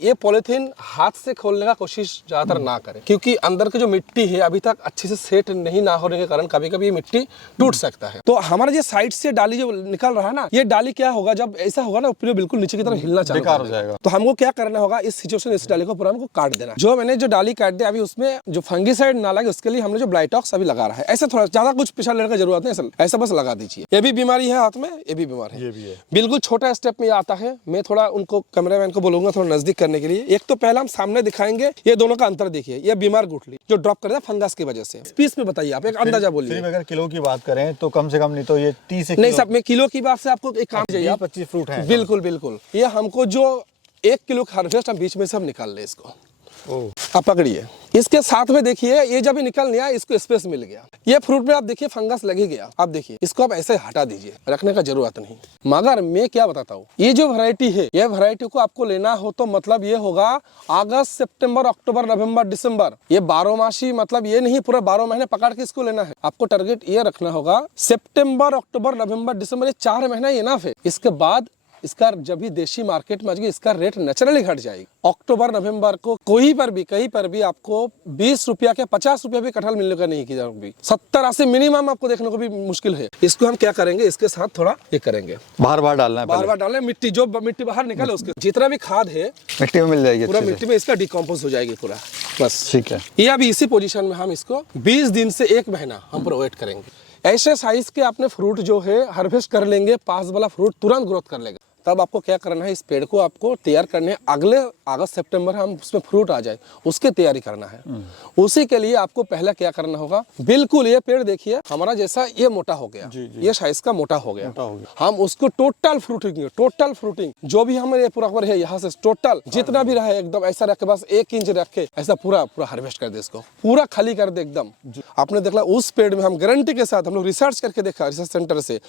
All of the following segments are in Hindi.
ये पॉलिथीन हाथ से खोलने का कोशिश ज्यादातर ना करें, क्योंकि अंदर की जो मिट्टी है अभी तक अच्छे से सेट नहीं ना होने के कारण कभी कभी ये मिट्टी टूट सकता है। तो हमारा ये साइड से डाली जो निकल रहा है ना, ये डाली क्या होगा, जब ऐसा होगा ना ऊपर बिल्कुल नीचे की तरफ हिलना चालू हो जाएगा। तो हमको क्या करना होगा, इस सिचुएशन इस डाली को पूरा हमको काट देना। जो मैंने जो डाली काट दिया, अभी उसमें जो फंगीसाइड ना लगे उसके लिए हमने जो ब्लाइटॉक्स अभी लगा रहा है। ऐसा थोड़ा ज्यादा कुछ पिछा लेने की जरूरत नहीं, ऐसा बस लगा दीजिए। ये भी बीमारी है हाथ में, ये भी बीमार है, ये भी है। बिल्कुल छोटा स्टेप में आता है। मैं थोड़ा उनको कैमरामैन को बोलूंगा थोड़ा नजदीक करने के लिए। एक तो पहला हम सामने दिखाएंगे, ये दोनों का अंतर देखिए। ये बीमार गुठली जो ड्रॉप कर रहा है फंगस की वजह से। पीस में बताइए आप, एक अंदाजा बोलिए। अगर किलो की बात करें तो कम से कम नहीं तो ये 30 नहीं साहब, मैं किलो की बात से आपको एक काम चाहिए, 25 फ्रूट है। बिल्कुल बिल्कुल। ये हमको जो 1 किलो हार्वेस्ट हम बीच में से हम निकाल ले इसको। आप पकड़िए, इसके साथ में देखिए ये जब निकल गया, इसको स्पेस मिल गया। ये फ्रूट में आप देखिए फंगस लग ही गया। आप देखिए इसको आप ऐसे हटा दीजिए, रखने का जरूरत नहीं। मगर मैं क्या बताता हूँ, ये जो वैरायटी है, ये वैरायटी को आपको लेना हो तो मतलब ये होगा अगस्त सितंबर अक्टूबर नवंबर दिसंबर, ये 12 मासी, मतलब ये नहीं पूरा 12 महीने पकड़ के इसको लेना है। आपको टारगेट ये रखना होगा सितंबर अक्टूबर नवंबर दिसंबर, ये 4 महीना इनफ है। इसके बाद इसका जब भी देशी मार्केट में आ जाएगी, इसका रेट नेचुरली घट जाएगी। अक्टूबर नवंबर को कोई पर भी कहीं पर भी आपको 20 रुपया के 50 रुपया भी कटहल मिलने का नहीं की जाएगी, 70-80 मिनिमम आपको देखने को भी मुश्किल है। इसको हम क्या करेंगे, इसके साथ थोड़ा ये करेंगे, बार बार डालना है, बार बार डालना है। मिट्टी जो मिट्टी बाहर निकले उसके जितना भी खाद है मिट्टी में मिल जाएगी, पूरा मिट्टी में इसका डिकम्पोज हो जाएगी पूरा। बस ठीक है। ये अभी इसी पोजीशन में हम इसको 20 दिन से 1 महीना हम पूरा वेट करेंगे। ऐसे साइज के अपने फ्रूट जो है हार्वेस्ट कर लेंगे, पास वाला फ्रूट तुरंत ग्रोथ कर लेगा। तब आपको क्या करना है, इस पेड़ को आपको तैयार करने, अगले अगस्त सितंबर हम उसमें फ्रूट आ जाए उसके तैयारी करना है। उसी के लिए आपको पहला क्या करना होगा, बिल्कुल ये पेड़ देखिए हमारा जैसा ये मोटा हो गया, ये साइज का मोटा हो गया। हम उसको टोटल फ्रूटिंग जो भी हमारे पूरा है यहाँ से टोटल जितना भी रहा एकदम ऐसा रख के, बस 1 इंच रख के ऐसा पूरा हार्वेस्ट कर दे, इसको पूरा खाली कर दे एकदम। आपने देखा उस पेड़ में हम गारंटी के साथ हम लोग रिसर्च करके देखा, रिसर्च सेंटर से,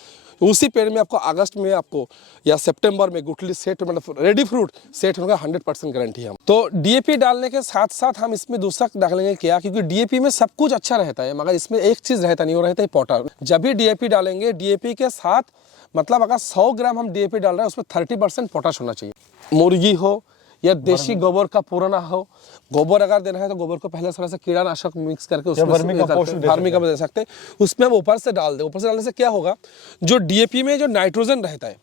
उसी पेड़ में आपको अगस्त में आपको या सितंबर में गुठली सेट, मतलब रेडी फ्रूट सेट होगा, 100% गारंटी है। तो डीएपी डालने के साथ साथ हम इसमें दूसरा डालेंगे क्या, क्योंकि डीएपी में सब कुछ अच्छा रहता है मगर इसमें एक चीज रहता नहीं, वो रहता है पोटाश। जब भी डीएपी डालेंगे, डीएपी के साथ मतलब अगर 100 ग्राम हम डीएपी डाल रहे हैं उसमें 30% पोटाश होना चाहिए। मुर्गी हो या देशी गोबर का पुराना हो, गोबर अगर देना है तो गोबर को पहले थोड़ा सा कीड़ानाशक मिक्स करके उसमें वर्मी का दे सकते हैं, उसमें हम ऊपर से डाल दे। ऊपर से डालने से क्या होगा, जो डीएपी में जो नाइट्रोजन रहता है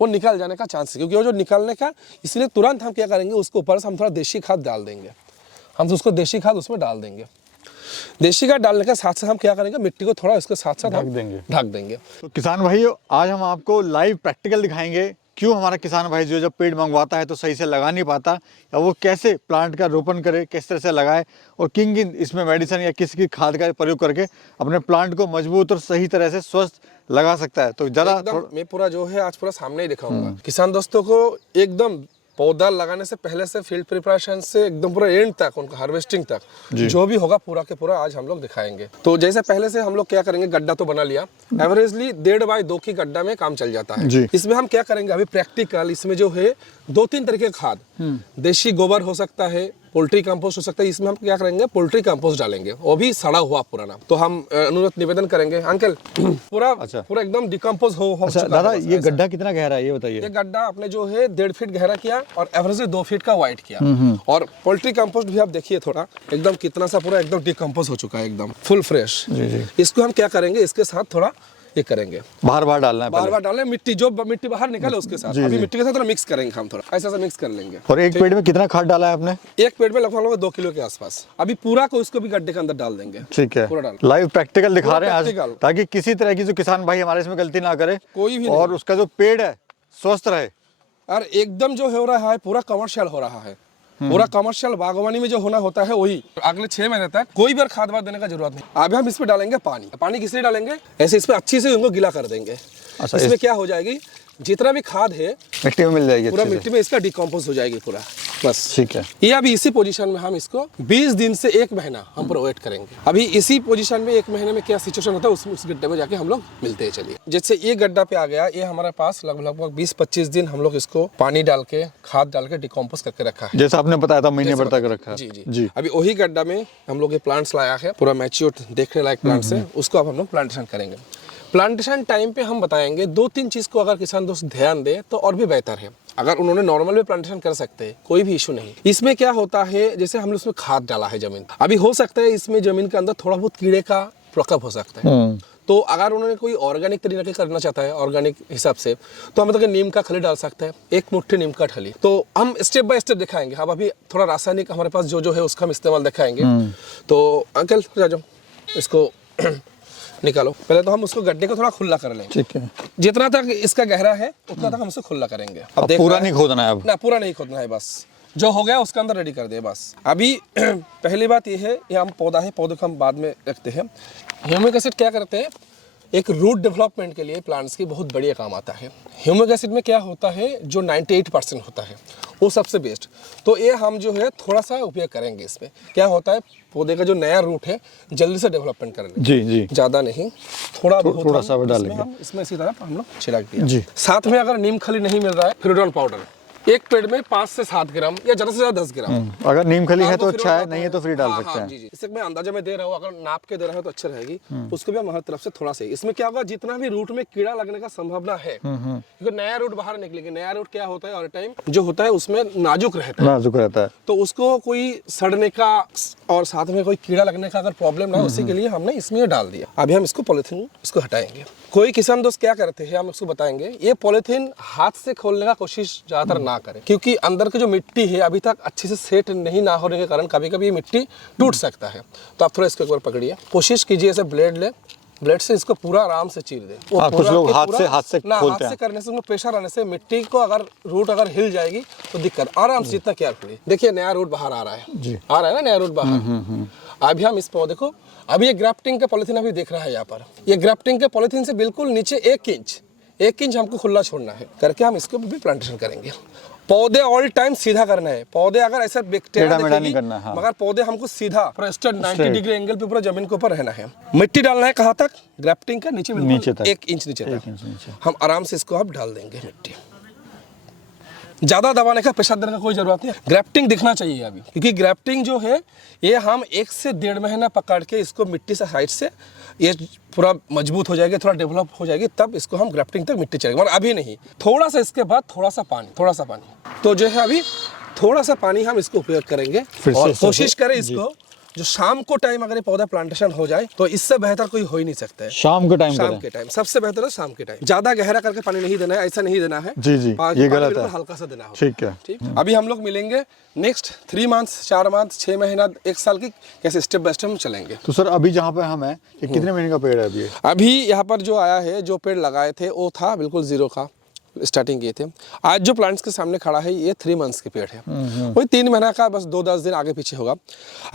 वो निकल जाने का चांस है, क्योंकि वो जो निकलने का, इसलिए तुरंत हम क्या करेंगे, उसके ऊपर से हम थोड़ा देशी खाद डाल देंगे। हम उसको देशी खाद उसमें डाल देंगे। देशी खाद डालने के साथ साथ हम क्या करेंगे, मिट्टी को थोड़ा इसके साथ साथ ढक देंगे। तो किसान भाई, आज हम आपको लाइव प्रैक्टिकल दिखाएंगे क्यों हमारा किसान भाई जो जब पेड़ मंगवाता है तो सही से लगा नहीं पाता, या वो कैसे प्लांट का रोपण करे, किस तरह से लगाए, और किन इसमें मेडिसिन या किसी की खाद का प्रयोग करके अपने प्लांट को मजबूत और सही तरह से स्वस्थ लगा सकता है। तो जरा मैं पूरा जो है आज पूरा सामने ही दिखाऊंगा किसान दोस्तों को। एकदम पौधा लगाने से पहले से फील्ड प्रिपरेशन से एकदम पूरा एंड तक, उनका हार्वेस्टिंग तक जो भी होगा पूरा के पूरा आज हम लोग दिखाएंगे। तो जैसे पहले से हम लोग क्या करेंगे, गड्ढा तो बना लिया, एवरेजली 1.5 बाय 2 की गड्ढा में काम चल जाता है। इसमें हम क्या करेंगे अभी प्रैक्टिकल, इसमें जो है 2-3 तरीके का खाद, देशी गोबर हो सकता है, पोल्ट्री कंपोस्ट हो सकता है। इसमें हम क्या करेंगे, पोल्ट्री कंपोस्ट डालेंगे, वो भी सड़ा हुआ पुराना। तो हम अनुरोध निवेदन करेंगे अंकल, पूरा पूरा एकदम डिकम्पोज हो दादा, ये गड्ढा कितना गहरा है ये बताइए। ये गड्ढा अपने जो है 1.5 फीट गहरा किया और एवरेज 2 फीट का वाइड किया। और पोल्ट्री कंपोस्ट भी आप देखिए थोड़ा एकदम कितना सा पूरा एकदम डिकम्पोज हो चुका है, एकदम फुल फ्रेश। इसको हम क्या करेंगे, इसके साथ थोड़ा ये करेंगे, बार बार डालना है, बार बार डालना है। मिट्टी जो मिट्टी बाहर निकले उसके साथ अभी मिट्टी के साथ थोड़ा मिक्स करेंगे, हम थोड़ा ऐसा मिक्स कर लेंगे। और एक पेड़ में कितना खाद डाला है आपने? एक पेड़ में लगभग 2 किलो के आसपास। अभी पूरा को इसको भी गड्ढे के अंदर डाल देंगे। ठीक है, लाइव प्रैक्टिकल दिखा रहे हैं आज, ताकि किसी तरह की जो किसान भाई हमारे इसमें गलती ना करे, कोई भी, और उसका जो पेड़ है स्वस्थ रहे। और एकदम जो हो रहा है पूरा कमर्शियल हो रहा है, पूरा कमर्शियल बागवानी में जो होना होता है वही। अगले 6 महीने तक कोई बार खाद वाद देने का जरूरत नहीं। अभी हम इसमें डालेंगे पानी। पानी किस लिए डालेंगे, ऐसे इसमें अच्छी से उनको गीला कर देंगे। अच्छा, इसमें क्या हो जाएगी, जितना भी खाद है मिट्टी में मिल जाएगी, पूरा मिट्टी में इसका डिकम्पोज हो जाएगी पूरा। बस ठीक है। ये अभी इसी पोजीशन में हम इसको 20 दिन से 1 महीना हम पूरा वेट करेंगे। अभी इसी पोजीशन में 1 महीने में क्या सिचुएशन होता है उस गड्ढे में जाके हम लोग मिलते हैं। चलिए, जैसे ये गड्ढा पे आ गया, ये हमारे पास लगभग 20-25 दिन हम लोग इसको पानी डाल के, खाद डाल के डिकम्पोज करके रखा है, जैसा आपने बताया था महीने भर तक रखा है। जी। अभी वही गड्ढा में हम लोग ये प्लांट्स लाया है, पूरा मैच्योर देखने लायक प्लांट्स है, उसको अब हम लोग प्लांटेशन करेंगे। प्लांटेशन टाइम पे हम बताएंगे 2-3 चीज़ को अगर किसान दोस्त ध्यान दे तो और भी बेहतर है। अगर उन्होंने नॉर्मल में प्लांटेशन कर सकते हैं, कोई भी इशू नहीं। इसमें क्या होता है, जैसे हमने उसमें खाद डाला है जमीन, अभी हो सकता है इसमें जमीन के अंदर थोड़ा बहुत कीड़े का प्रकोप हो सकता है। तो अगर उन्होंने कोई ऑर्गेनिक तरीके करना चाहता है, ऑर्गेनिक हिसाब से, तो हम मतलब नीम का खली डाल सकते हैं, 1 मुट्ठी नीम का खली। तो हम स्टेप बाय स्टेप दिखाएंगे। अब अभी थोड़ा रासायनिक हमारे पास जो है उसका हम इस्तेमाल दिखाएंगे। तो अंकल जा जाओ, इसको निकालो। पहले तो हम उसको गड्ढे को थोड़ा खुला कर लेंगे। ठीक है, जितना तक इसका गहरा है उतना तक हम उसको खुला करेंगे। अब पूरा नहीं खोदना है, अब ना पूरा नहीं खोदना है, बस जो हो गया उसके अंदर रेडी कर दिया बस। अभी पहली बात ये है, ये हम पौधा है, पौधे को हम बाद में रखते हैं। ह्यूमिक एसिड क्या करते हैं, एक रूट डेवलपमेंट के लिए प्लांट्स की बहुत बढ़िया काम आता है। ह्यूमिक एसिड में क्या होता है, जो 98% होता है वो सबसे बेस्ट। तो ये हम जो है थोड़ा सा उपयोग करेंगे। इसमें क्या होता है, पौधे का जो नया रूट है जल्दी से डेवलपमेंट करेंगे। जी जी, ज़्यादा नहीं, थोड़ा सा डालेंगे इसमें इसी तरह हम लोग छिड़क दिया जी। साथ में अगर नीम खली नहीं मिल रहा है, फिरोडोन पाउडर एक पेड़ में 5 से 7 ग्राम या ज़्यादा से ज़्यादा 10 ग्राम। अगर नीम खली है तो फिर अच्छा है, वो नहीं है तो फ्री डाल हाँ, सकते हैं। जी जी, इससे मैं अंदाजा में दे रहा हूँ, अगर नाप के दे रहा है तो अच्छा रहेगी। उसको भी हम हर तरफ से थोड़ा सा। इसमें क्या होगा, जितना भी रूट में कीड़ा लगने का संभावना है, क्योंकि नया रूट बाहर निकलेगा। नया रूट क्या होता है, और टाइम जो होता है उसमें नाजुक रहता है, नाजुक रहता है, तो उसको कोई सड़ने का और साथ में कोई कीड़ा लगने का अगर प्रॉब्लम ना हो, उसी के लिए हमने इसमें ये डाल दिया। अभी हम इसको पॉलिथीन इसको हटाएंगे। कोई किसान दोस्त क्या करते हैं, हम उसको बताएंगे। ये पॉलिथीन हाथ से खोलने का कोशिश ज्यादातर ना करें, क्योंकि अंदर की जो मिट्टी है अभी तक अच्छे से सेट नहीं ना होने के कारण कभी कभी ये मिट्टी टूट सकता है। तो आप थोड़ा इसको एक बार पकड़िए, कोशिश कीजिए ऐसे ब्लेड ले, ब्लेड से इसको पूरा आराम से चीर दे। कुछ लोग हाथ से ना, खोलते हाथ से करने से उसमें प्रेशर आने से मिट्टी को अगर रूट अगर हिल जाएगी तो दिक्कत। आराम से, जितना केयरफुली देखिए, नया रूट बाहर आ रहा है, आ रहा है ना नया रूट बाहर। अभी हम इस पौधे को, अभी ये ग्राफ्टिंग का पॉलिथीन अभी देख रहा है यहाँ पर, ये ग्राफ्टिंग के पॉलिथीन से बिल्कुल नीचे 1 इंच हमको खुला छोड़ना है, करके हम इसको भी प्लांटेशन करेंगे। पौधे ऑल टाइम सीधा करना है। पौधे अगर ऐसा टेढ़ा नहीं करना, हाँ। मगर पौधे हमको सीधा पूरा स्ट्रेट 90 डिग्री एंगल पे पूरा जमीन के ऊपर रहना है। मिट्टी डालना है कहाँ तक, ग्राफ्टिंग का नीचे तक 1 इंच नीचे तक। हम आराम से इसको अब डाल देंगे मिट्टी। ज्यादा दबाने का, प्रेशर देने का कोई जरूरत नहीं है। ग्राफ्टिंग दिखना चाहिए अभी, क्योंकि ग्राफ्टिंग जो है ये हम 1 से 1.5 महीना पकड़ के इसको मिट्टी से साइड से ये पूरा मजबूत हो जाएगी, थोड़ा डेवलप हो जाएगी, तब इसको हम ग्राफ्टिंग तक मिट्टी चलेगी। मगर अभी नहीं, थोड़ा सा इसके बाद थोड़ा सा पानी। तो जो है अभी थोड़ा सा पानी हम इसको उपयोग करेंगे और कोशिश करें इसको जो शाम को टाइम अगर ये पौधा प्लांटेशन हो जाए तो इससे बेहतर कोई हो ही नहीं सकता है। शाम के टाइम सबसे बेहतर है शाम के टाइम। ज्यादा गहरा करके पानी नहीं देना है, ऐसा नहीं देना है। जी जी, ये गलत है, हल्का सा देना है। ठीक है, ठीक। अभी हम लोग मिलेंगे नेक्स्ट 3 मंथ्स, 4 मंथ, 6 महीना, 1 साल की कैसे स्टेप बाय स्टेप हम चलेंगे। तो सर अभी जहाँ पे हम हैं, ये कितने महीने का पेड़ है अभी यहाँ पर जो आया है, जो पेड़ लगाए थे वो था बिल्कुल 0 का, स्टार्टिंग किए थे। आज जो प्लांट्स के सामने खड़ा है ये 3 मंथ्स के पेड़ है, वही 3 महीना का, बस 2-10 दिन आगे पीछे होगा।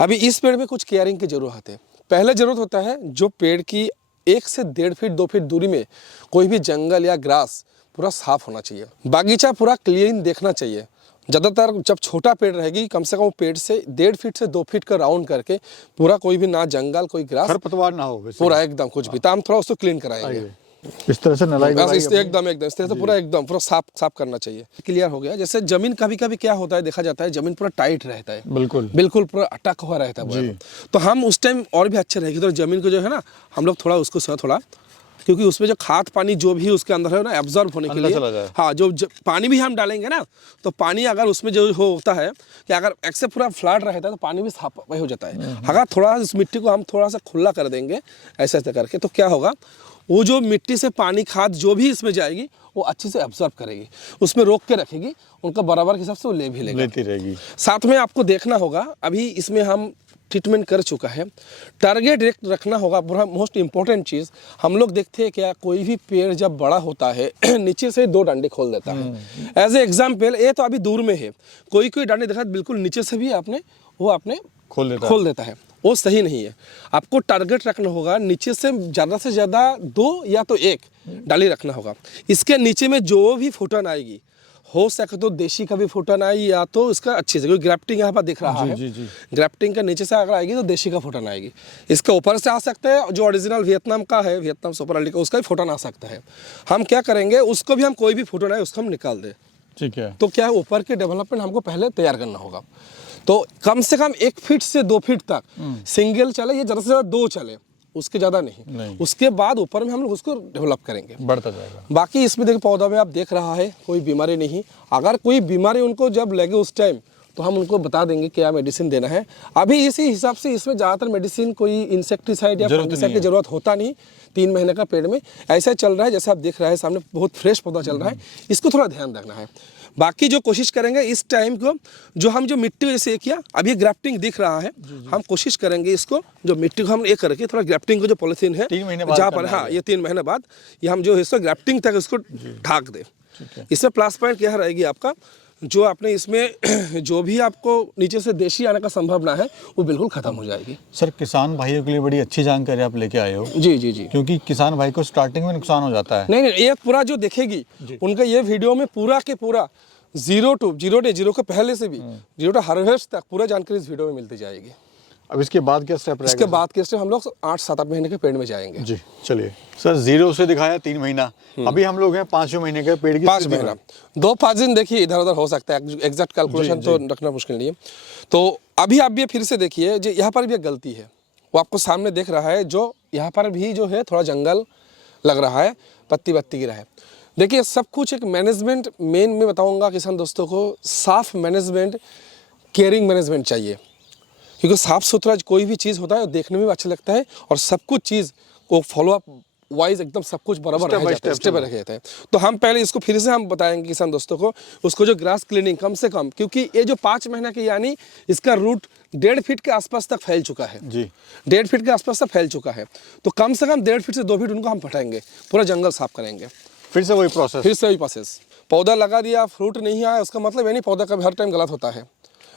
अभी इस पेड़ में कुछ केयरिंग की जरूरत है। पहले जरूरत होता है जो पेड़ की 1 से 1.5 फीट 2 फीट दूरी में कोई भी जंगल या ग्रास पूरा साफ होना चाहिए, बागीचा पूरा क्लीन देखना चाहिए। ज़्यादातर जब छोटा पेड़ रहेगी, कम से कम पेड़ से 1.5 फीट से 2 फीट का राउंड करके पूरा, कोई भी ना जंगल कोई ग्रास, खरपतवार ना हो, पूरा एकदम कुछ भी, तो हम थोड़ा उसको क्लीन कराएंगे। इस तरह से नलाई एकदम इस तरह से पूरा साफ करना चाहिए। क्लियर हो गया। जैसे जमीन कभी कभी क्या होता है, देखा जाता है जमीन पूरा टाइट रहता है, बिल्कुल पूरा अटक हुआ रहता है, तो हम उस टाइम और भी अच्छे रहेगी। तो जमीन को जो है ना, हम लोग थोड़ा उसको थोड़ा, क्योंकि उसमें जो खाद पानी जो भी उसके अंदर है ना, एब्जॉर्ब होने के लिए, हाँ, जो पानी भी हम डालेंगे ना, तो पानी अगर उसमें जो होता है कि अगर ऐसे पूरा फ्लैट रहता है तो पानी भी साफ हो जाता है। अगर थोड़ा इस मिट्टी को हम थोड़ा सा खुला कर देंगे ऐसे करके, तो क्या होगा, वो जो मिट्टी से पानी खाद जो भी इसमें जाएगी वो अच्छे से एब्जॉर्ब करेगी, उसमें रोक के रखेगी, उनका बराबर के हिसाब से वो लेती रहेगी। साथ में आपको देखना होगा, अभी इसमें हम ट्रीटमेंट कर चुका है, टारगेट रखना होगा। पूरा मोस्ट इंपॉर्टेंट चीज़, हम लोग देखते हैं क्या, कोई भी पेड़ जब बड़ा होता है नीचे से 2 डंडे खोल देता है। एज ए एग्जाम्पल, ये तो अभी दूर में है, कोई डंडे देखा बिल्कुल नीचे से भी आपने खोल देता है, वो सही नहीं है। आपको टारगेट रखना होगा, नीचे से ज़्यादा 2 या तो 1 डाली रखना होगा। इसके नीचे में जो भी फुटन आएगी, हो सके तो देशी का भी फुटन आएगी, या तो इसका अच्छे से, क्योंकि ग्राफ्टिंग यहाँ पर दिख रहा है, ग्राफ्टिंग का नीचे से अगर आएगी तो देशी का फुटन आएगी। इसके ऊपर से आ सकता है, जो ओरिजिनल वियतनाम का है, वियतनाम सुपर अल्टी का, उसका भी फुटन आ सकता है। हम क्या करेंगे, उसको भी हम कोई भी फुटन आए उसको हम निकाल दें। ठीक है। तो क्या है, ऊपर के डेवलपमेंट हमको पहले तैयार करना होगा। तो कम से कम 1 फीट से 2 फीट तक सिंगल चले, या ज़्यादा से ज़्यादा 2 चले, उसके ज़्यादा नहीं, उसके बाद ऊपर में हम लोग उसको डेवलप करेंगे, बढ़ता जाएगा। बाकी इसमें देखिए पौधा में आप देख रहा है कोई बीमारी नहीं। अगर कोई बीमारी उनको जब लगे उस टाइम तो हम उनको बता देंगे क्या मेडिसिन देना है। अभी इसी हिसाब से इसमें ज़्यादातर मेडिसिन कोई इंसेक्टिसाइड या फंगिसाइड की जरूरत होता नहीं। 3 महीने का पेड़ में ऐसा चल रहा है जैसे आप देख रहे हैं सामने, बहुत फ्रेश पौधा चल रहा है, इसको थोड़ा ध्यान रखना है। बाकी जो कोशिश करेंगे इस टाइम को जो हम जो मिट्टी जैसे किया, अभी ग्राफ्टिंग दिख रहा है, हम कोशिश करेंगे इसको जो मिट्टी को हम ये करके थोड़ा ग्राफ्टिंग को जो पॉलिथीन है 3 महीने बाद जहाँ पर, हाँ ये 3 महीने बाद ये हम जो हिस्सा ग्राफ्टिंग तक इसको ढाक दे। इसमें प्लस पॉइंट क्या रहेगी आपका, जो आपने इसमें जो भी आपको नीचे से देशी आने का संभावना है वो बिल्कुल खत्म हो जाएगी। सर किसान भाइयों के लिए बड़ी अच्छी जानकारी आप लेके आए हो। जी जी जी, क्योंकि किसान भाई को स्टार्टिंग में नुकसान हो जाता है। नहीं नहीं, ये पूरा जो देखेगी उनका ये वीडियो में पूरा के पूरा जीरो के पहले से भी जीरो टू हार्वेस्ट तक पूरा जानकारी इस वीडियो में मिलती जाएगी। अब इसके बाद क्या स्टेप रहेगा? इसके बाद के स्टेप हम लोग 8-7 महीने के पेड़ में जाएंगे। जी चलिए सर, 0 से दिखाया 3 महीना, अभी हम लोग हैं 5वें महीने के पेड़ की 5 महीना 2-5 दिन देखिए इधर उधर हो सकता है, एग्जैक्ट कैलकुलेशन तो रखना मुश्किल नहीं है। तो अभी आप ये फिर से देखिए, जो यहाँ पर भी एक गलती है वो आपको सामने देख रहा है, जो यहाँ पर भी जो है थोड़ा जंगल लग रहा है, पत्ती गिरा है। देखिए सब कुछ एक मैनेजमेंट, मेन में बताऊंगा किसान दोस्तों को, साफ मैनेजमेंट, केयरिंग मैनेजमेंट चाहिए। क्योंकि साफ सुथरा कोई भी चीज़ होता है देखने में भी अच्छा लगता है और सब कुछ चीज़ को फॉलो अप वाइज एकदम सब कुछ बराबर रह जाता है, स्टेप रखे जाते हैं। तो हम पहले इसको फिर से हम बताएंगे किसान दोस्तों को, उसको जो ग्रास क्लीनिंग कम से कम, क्योंकि ये जो 5 महीना के यानी इसका रूट 1.5 फीट के आसपास तक फैल चुका है जी, 1.5 फीट के आसपास तक फैल चुका है। तो कम से कम 1.5 फीट से 2 फीट उनको हम फटाएंगे, पूरा जंगल साफ करेंगे। फिर से वही प्रोसेस, पौधा लगा दिया, फ्रूट नहीं आया, उसका मतलब ये नहीं पौधा कभी हर टाइम गलत होता है।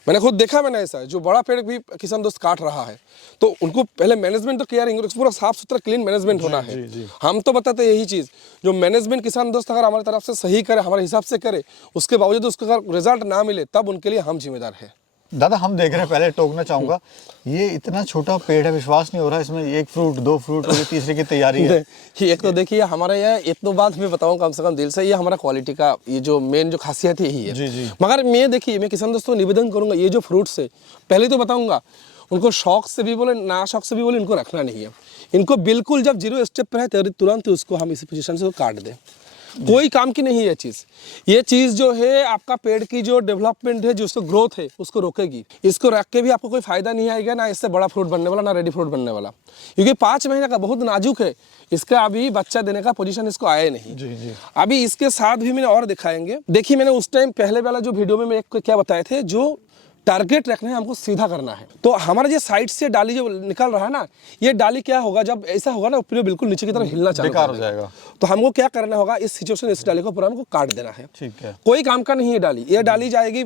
मैंने खुद देखा, मैंने ऐसा जो बड़ा पेड़ भी किसान दोस्त काट रहा है तो उनको पहले मैनेजमेंट तो केयरिंग पूरा साफ सुथरा क्लीन मैनेजमेंट होना है। हम तो बताते यही चीज़, जो मैनेजमेंट किसान दोस्त अगर हमारी तरफ से सही करे, हमारे हिसाब से करे, उसके बावजूद उसको अगर रिजल्ट ना मिले तब उनके लिए हम जिम्मेदार है। दादा हम देख रहे हैं, पहले टोकना चाहूंगा, ये इतना छोटा पेड़ है, विश्वास नहीं हो रहा इसमें 1 फ्रूट 2 फ्रूट और तीसरे की तैयारी है। एक तो देखिए हमारे यहाँ एक दो बात मैं बताऊँ कम से कम दिल से, ये हमारा क्वालिटी का ये जो मेन जो खासियत है यही है। जी। मगर मैं देखिए, मैं किसान दोस्तों निवेदन करूंगा, ये जो फ्रूट्स है पहले तो बताऊंगा, उनको शौक से भी बोले ना शौक से भी बोले, इनको रखना नहीं है। इनको बिल्कुल जब 0 स्टेप पर है तुरंत उसको हम इसी पोजीशन से काट दें, कोई काम की नहीं है ये चीज़ जो है आपका पेड़ की जो डेवलपमेंट है, जो उसको ग्रोथ है उसको रोकेगी। इसको रख के भी आपको कोई फायदा नहीं आएगा, ना इससे बड़ा फ्रूट बनने वाला, ना रेडी फ्रूट बनने वाला, क्योंकि 5 महीने का बहुत नाजुक है, इसका अभी बच्चा देने का पोजीशन इसको आया नहीं। जी। अभी इसके साथ भी मैंने और दिखाएंगे। देखिए मैंने उस टाइम पहले वाला जो वीडियो में मैं एक क्या बताए थे, जो टारगेट रखना है, हमको सीधा करना है। तो हमारा जो साइड से डाली जो निकल रहा है ना, ये डाली क्या होगा, जब ऐसा होगा ना ऊपर बिल्कुल नीचे की तरफ हिलना चालू हो जाएगा। तो हमको क्या करना होगा, इस सिचुएशन इस डाली को पूरा हमको काट देना है। ठीक है, कोई काम का नहीं है डाली, ये डाली जाएगी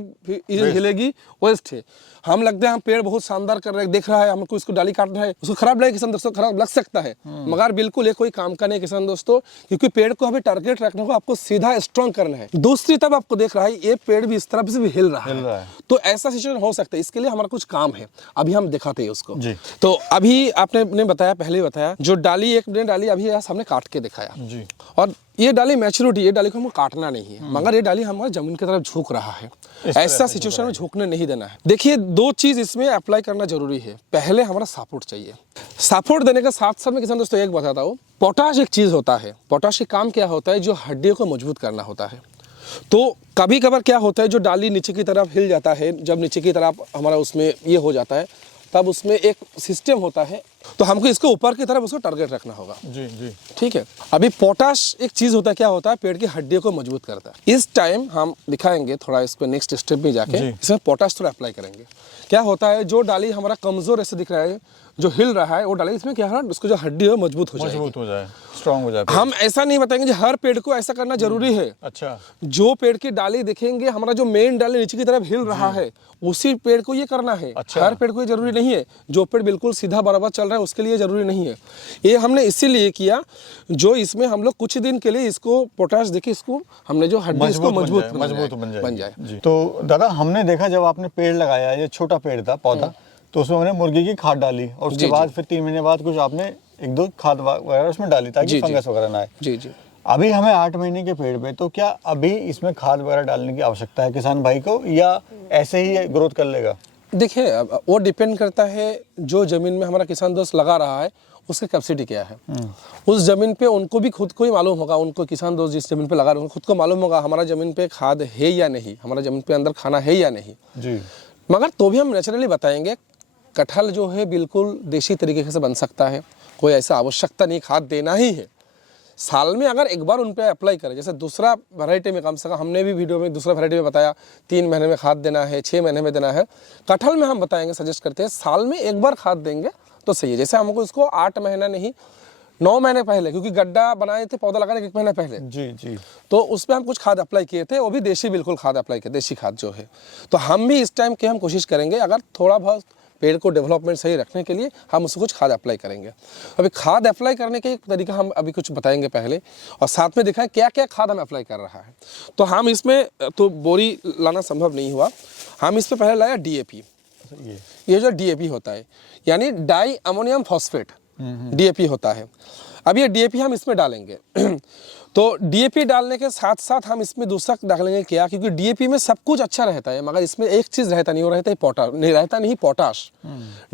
हिलेगी, वेस्ट है। हम लगते हैं हम पेड़ बहुत शानदार कर रहे हैं, देख रहा है, हमको इसको डाली काटना है, उसको खराब लगे किसान दोस्तों, खराब लग सकता है, मगर बिल्कुल ये कोई काम का नहीं किसान दोस्तों, क्योंकि पेड़ को अभी टारगेट रखने को आपको सीधा स्ट्रॉन्ग करना है। दूसरी तरफ आपको देख रहा है ये पेड़ भी इस तरफ से भी हिल रहा है। तो ऐसा सिचुएशन हो सकता है, इसके लिए हमारा कुछ काम है, अभी हम दिखाते हैं उसको। तो अभी आपने बताया, पहले ही बताया, जो डाली एक ने डाली अभी यहाँ सामने काट के दिखाया जी। और ये डाली मैच्योरिटी, ये डाली को हमको काटना नहीं है, मगर ये डाली हमारे जमीन की तरफ झुक रहा है, ऐसा सिचुएशन में झुकने नहीं देना है। देखिए 2 चीज इसमें अप्लाई करना जरूरी है। पहले हमारा सपोर्ट चाहिए, सपोर्ट देने के साथ साथ में किसान दोस्तों एक बताता हूँ, पोटाश एक चीज होता है, पोटाश के काम क्या होता है, जो हड्डियों को मजबूत करना होता है। तो कभी कभार क्या होता है, जो डाली नीचे की तरफ हिल जाता है, जब नीचे की तरफ हमारा उसमें ये हो जाता है, तब उसमें एक सिस्टम होता है, तो हमको इसको ऊपर की तरफ उसको टारगेट रखना होगा। जी। ठीक है। अभी पोटाश एक चीज होता है, क्या होता है, पेड़ की हड्डियों को मजबूत करता है। इस टाइम हम दिखाएंगे थोड़ा इसको नेक्स्ट स्टेप में जाके, इसमें पोटाश थोड़ा अप्लाई करेंगे। क्या होता है, जो डाली हमारा कमजोर ऐसे दिख रहा है, जो हिल रहा है, वो डाली इसमें क्या है, उसको जो हड्डी है मजबूत हो जाए, स्ट्रॉन्ग हो जाए। हम ऐसा नहीं बताएंगे हर पेड़ को ऐसा करना जरूरी है। अच्छा, जो पेड़ की डाली देखेंगे, हमारा जो मेन डाली नीचे की तरफ हिल रहा है, उसी पेड़ को ये करना है। अच्छा। हर पेड़ को ये जरूरी नहीं है, जो पेड़ बिल्कुल सीधा बराबर चल रहा है उसके लिए जरूरी नहीं है। ये हमने इसीलिए किया, जो इसमें हम लोग कुछ दिन के लिए इसको पोटाश देके इसको हमने जो हड्डी इसको मजबूत बन जाए। तो दादा हमने देखा जब आपने पेड़ लगाया, ये छोटा पेड़ था पौधा, तो उसमें हमने मुर्गी की खाद डाली और उसके बाद फिर 3 महीने बाद कुछ आपने 1-2 खाद वगैरह उसमें डाली ताकि फंगस वगैरह ना आए। जी। अभी हमें 8 महीने के पेड़ पे, तो क्या अभी इसमें खाद वगैरह डालने की आवश्यकता है किसान भाई को, या ऐसे ही ग्रोथ कर लेगा? देखिए अब वो डिपेंड करता है जो ज़मीन में हमारा किसान दोस्त लगा रहा है उसकी कैपेसिटी क्या है। उस ज़मीन पे उनको भी खुद को ही मालूम होगा, उनको किसान दोस्त जिस ज़मीन पे लगा रहे हैं खुद को मालूम होगा हमारा ज़मीन पे खाद है या नहीं, हमारा ज़मीन पे अंदर खाना है या नहीं जी। मगर तो भी हम नेचुरली बताएंगे कटहल जो है बिल्कुल देसी तरीके से बन सकता है, कोई ऐसा आवश्यकता नहीं खाद देना ही है। साल में अगर एक बार उन पर अप्लाई करें, जैसे दूसरा वैरायटी में कम से कम हमने भी वीडियो में दूसरा वैरायटी में बताया 3 महीने में खाद देना है, 6 महीने में देना है। कटहल में हम बताएंगे, सजेस्ट करते हैं साल में एक बार खाद देंगे तो सही है। जैसे हमको इसको 8 महीना नहीं 9 महीने पहले, क्योंकि गड्ढा बनाए थे पौधा लगाने के 1 महीना पहले, जी जी, तो उस पर हम कुछ खाद अप्लाई किए थे, वो भी देसी बिल्कुल खाद अप्लाई किए, देसी खाद जो है। तो हम भी इस टाइम के हम कोशिश करेंगे अगर थोड़ा बहुत पेड़ को डेवलपमेंट सही रखने के लिए हम उसको कुछ खाद अप्लाई करेंगे। अभी खाद अप्लाई करने के एक तरीका हम अभी कुछ बताएंगे पहले, और साथ में दिखाएं क्या क्या खाद हम अप्लाई कर रहा है। तो हम इसमें तो बोरी लाना संभव नहीं हुआ, हम इस पर पहले लाया DAP। ये जो DAP होता है यानी डाई अमोनियम फॉस्फेट DAP होता है। अब ये DAP हम इसमें डालेंगे तो DAP डालने के साथ साथ हम इसमें दूसरा डालेंगे क्या, क्योंकि DAP में सब कुछ अच्छा रहता है मगर इसमें एक चीज़ रहता नहीं, वो रहता है पोटाश।